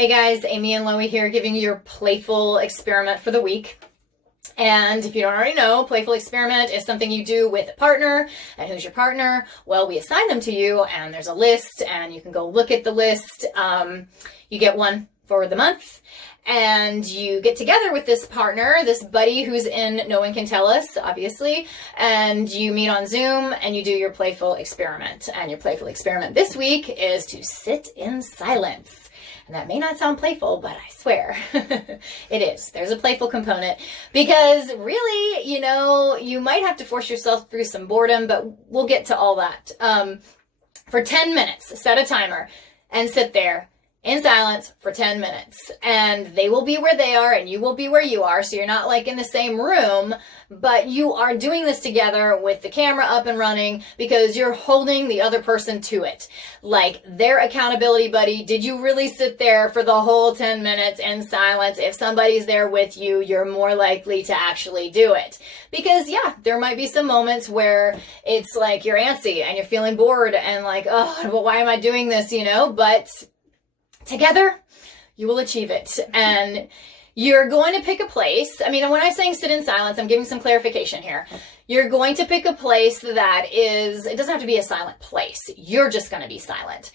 Hey guys, Amy and Loie here giving you your playful experiment for the week. And if you don't already know, playful experiment is something you do with a partner. And who's your partner? Well, we assign them to you and there's a list and you can go look at the list. You get one for the month and you get together with this partner, this buddy who's in No One Can Tell Us, obviously, and you meet on Zoom and you do your playful experiment. And your playful experiment this week is to sit in silence. And that may not sound playful, but I swear it is. There's a playful component because really, you might have to force yourself through some boredom, but we'll get to all that. For 10 minutes, set a timer and sit there in silence for 10 minutes. And they will be where they are and you will be where you are. So you're not like in the same room, but you are doing this together with the camera up and running because you're holding the other person to it. Like their accountability buddy. Did you really sit there for the whole 10 minutes in silence? If somebody's there with you, you're more likely to actually do it. Because yeah, there might be some moments where it's like you're antsy and you're feeling bored and like, oh, well, why am I doing this? But together, you will achieve it. And you're going to pick a place. I mean, when I'm saying sit in silence, I'm giving some clarification here. You're going to pick a place that is, it doesn't have to be a silent place. You're just going to be silent.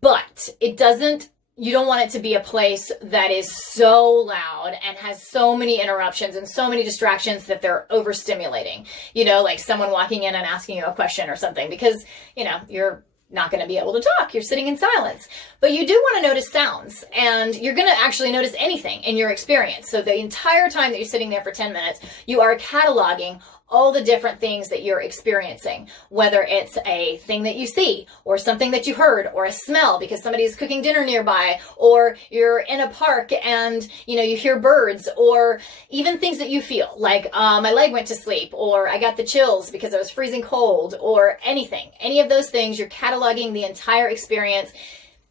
But you don't want it to be a place that is so loud and has so many interruptions and so many distractions that they're overstimulating. Like someone walking in and asking you a question or something because, you're not going to be able to talk. You're sitting in silence. But you do want to notice sounds, and you're going to actually notice anything in your experience. So the entire time that you're sitting there for 10 minutes, you are cataloging all the different things that you're experiencing, whether it's a thing that you see or something that you heard or a smell because somebody's cooking dinner nearby, or you're in a park and you hear birds, or even things that you feel like my leg went to sleep, or I got the chills because I was freezing cold, or anything. Any of those things, you're cataloging the entire experience.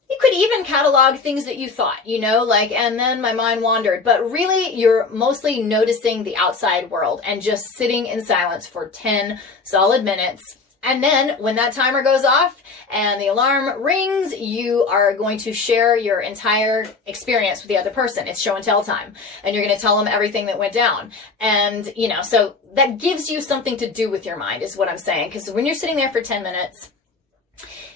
You could even catalog things that you thought, and then my mind wandered. But really, you're mostly noticing the outside world and just sitting in silence for 10 solid minutes. And then when that timer goes off and the alarm rings, you are going to share your entire experience with the other person. It's show and tell time. And you're going to tell them everything that went down. And, so that gives you something to do with your mind is what I'm saying. Because when you're sitting there for 10 minutes,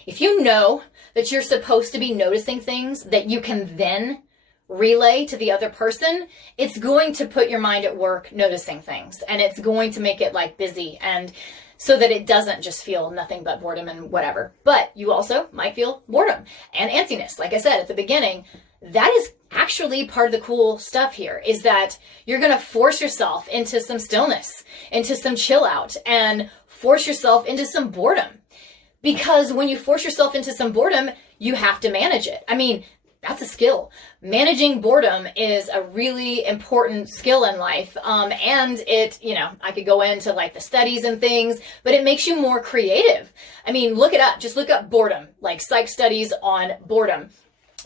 if you know that you're supposed to be noticing things that you can then relay to the other person, it's going to put your mind at work noticing things, and it's going to make it like busy, and so that it doesn't just feel nothing but boredom and whatever. But you also might feel boredom and antsiness. Like I said at the beginning, that is actually part of the cool stuff here, is that you're going to force yourself into some stillness, into some chill out, and force yourself into some boredom. Because when you force yourself into some boredom, you have to manage it. I mean, that's a skill. Managing boredom is a really important skill in life. And it, I could go into like the studies and things, but it makes you more creative. I mean, look it up. Just look up boredom, like psych studies on boredom.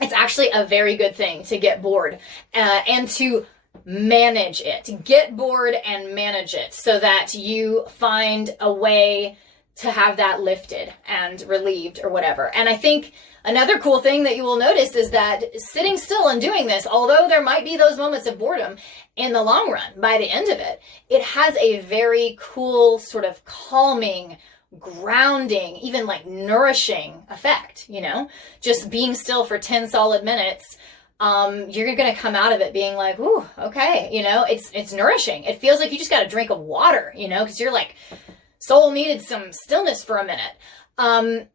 It's actually a very good thing to get bored and to manage it. Get bored and manage it so that you find a way to have that lifted and relieved or whatever. And I think another cool thing that you will notice is that sitting still and doing this, although there might be those moments of boredom, in the long run, by the end of it, it has a very cool sort of calming, grounding, even like nourishing effect, just being still for 10 solid minutes. You're going to come out of it being like, ooh, okay. It's nourishing. It feels like you just got a drink of water, because you're like, soul needed some stillness for a minute. And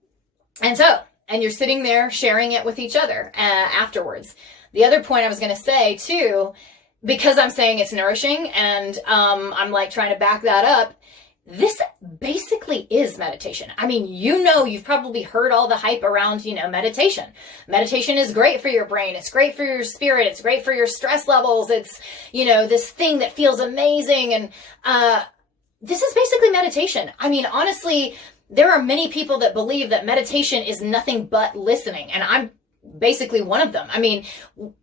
you're sitting there sharing it with each other afterwards. The other point I was going to say too, because I'm saying it's nourishing and I'm like trying to back that up, this basically is meditation. I mean, you've probably heard all the hype around, meditation. Meditation is great for your brain. It's great for your spirit. It's great for your stress levels. It's, this thing that feels amazing. And, this is basically meditation. I mean, honestly, there are many people that believe that meditation is nothing but listening, and I'm basically one of them. I mean,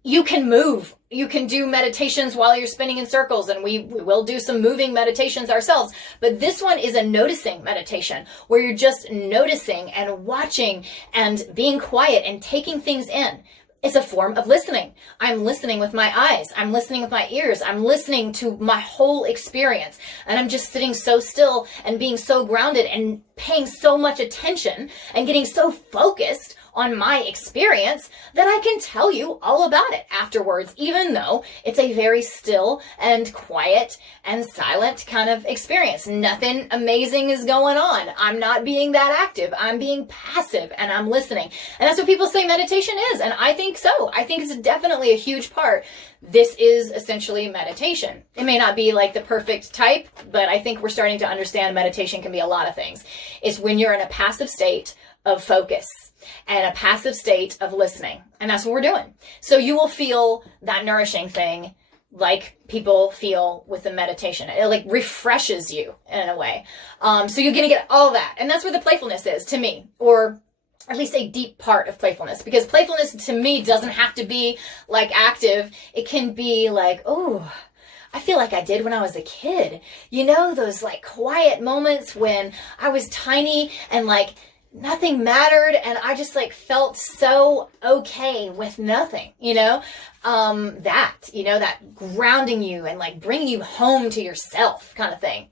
you can move. You can do meditations while you're spinning in circles, and we will do some moving meditations ourselves. But this one is a noticing meditation where you're just noticing and watching and being quiet and taking things in. It's a form of listening. I'm listening with my eyes. I'm listening with my ears. I'm listening to my whole experience. And I'm just sitting so still and being so grounded and paying so much attention and getting so focused on my experience that I can tell you all about it afterwards, even though it's a very still and quiet and silent kind of experience. Nothing amazing is going on. I'm not being that active. I'm being passive and I'm listening. And that's what people say meditation is. And I think so. I think it's definitely a huge part. This is essentially meditation. It may not be like the perfect type, but I think we're starting to understand meditation can be a lot of things. It's when you're in a passive state of focus and a passive state of listening. And that's what we're doing. So you will feel that nourishing thing like people feel with the meditation. It like refreshes you in a way. So you're going to get all that. And that's where the playfulness is to me, or at least a deep part of playfulness, because playfulness to me doesn't have to be like active. It can be like, oh, I feel like I did when I was a kid. You know, those like quiet moments when I was tiny and like nothing mattered and I just like felt so okay with nothing, you know, that grounding you and like bringing you home to yourself kind of thing.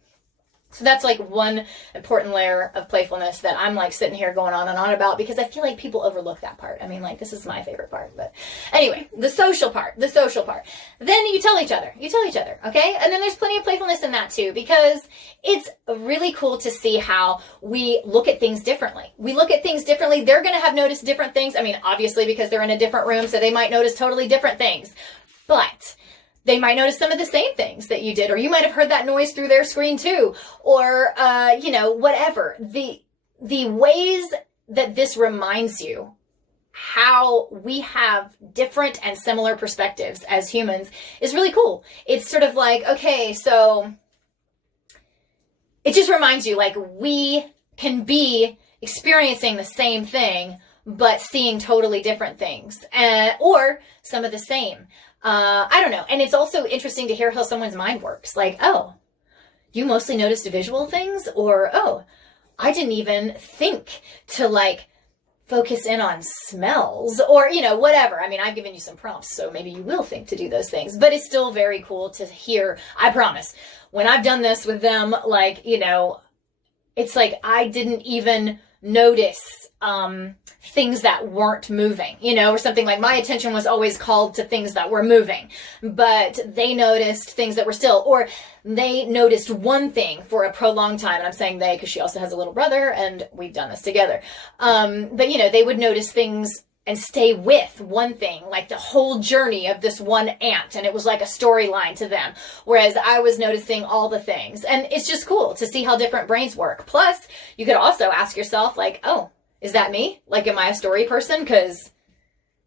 So that's like one important layer of playfulness that I'm like sitting here going on and on about, because I feel like people overlook that part. I mean, like, this is my favorite part, but anyway, the social part. Then you tell each other, okay? And then there's plenty of playfulness in that too, because it's really cool to see how we look at things differently. They're going to have noticed different things. I mean, obviously, because they're in a different room, so they might notice totally different things, but they might notice some of the same things that you did, or you might have heard that noise through their screen too, or, whatever. The ways that this reminds you how we have different and similar perspectives as humans is really cool. It's sort of like, okay, so it just reminds you like we can be experiencing the same thing, but seeing totally different things, or some of the same. I don't know. And it's also interesting to hear how someone's mind works. Like, oh, you mostly noticed visual things, or, oh, I didn't even think to like focus in on smells, or, whatever. I mean, I've given you some prompts, so maybe you will think to do those things, but it's still very cool to hear. I promise when I've done this with them, like, it's like I didn't even notice things that weren't moving, or something. Like my attention was always called to things that were moving, but they noticed things that were still, or they noticed one thing for a prolonged time. And I'm saying they, because she also has a little brother and we've done this together. But they would notice things and stay with one thing, like the whole journey of this one ant. And it was like a storyline to them. Whereas I was noticing all the things. And it's just cool to see how different brains work. Plus, you could also ask yourself like, oh, is that me? Like, am I a story person? Because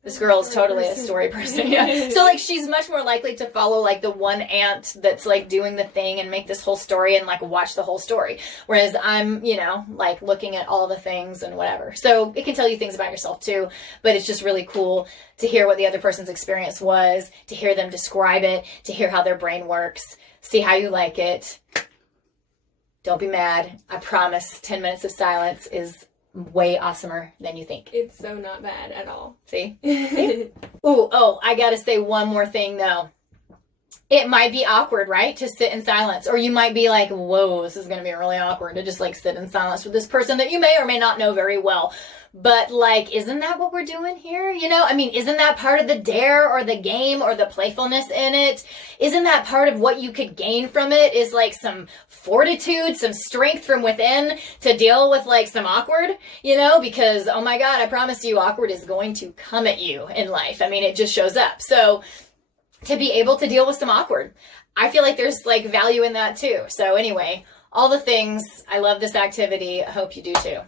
this girl is totally a story person. Yeah. So like she's much more likely to follow like the one ant that's like doing the thing and make this whole story and like watch the whole story. Whereas I'm, like looking at all the things and whatever. So it can tell you things about yourself too, but it's just really cool to hear what the other person's experience was, to hear them describe it, to hear how their brain works, see how you like it. Don't be mad. I promise 10 minutes of silence is way awesomer than you think. It's so not bad at all. See? I gotta say one more thing though. It might be awkward, right? To sit in silence. Or you might be like, whoa, this is gonna be really awkward to just like sit in silence with this person that you may or may not know very well. But like, isn't that what we're doing here? I mean, isn't that part of the dare or the game or the playfulness in it? Isn't that part of what you could gain from it is like some fortitude, some strength from within to deal with like some awkward, because, oh my God, I promise you awkward is going to come at you in life. I mean, it just shows up. So to be able to deal with some awkward, I feel like there's like value in that too. So anyway, all the things. I love this activity. I hope you do too.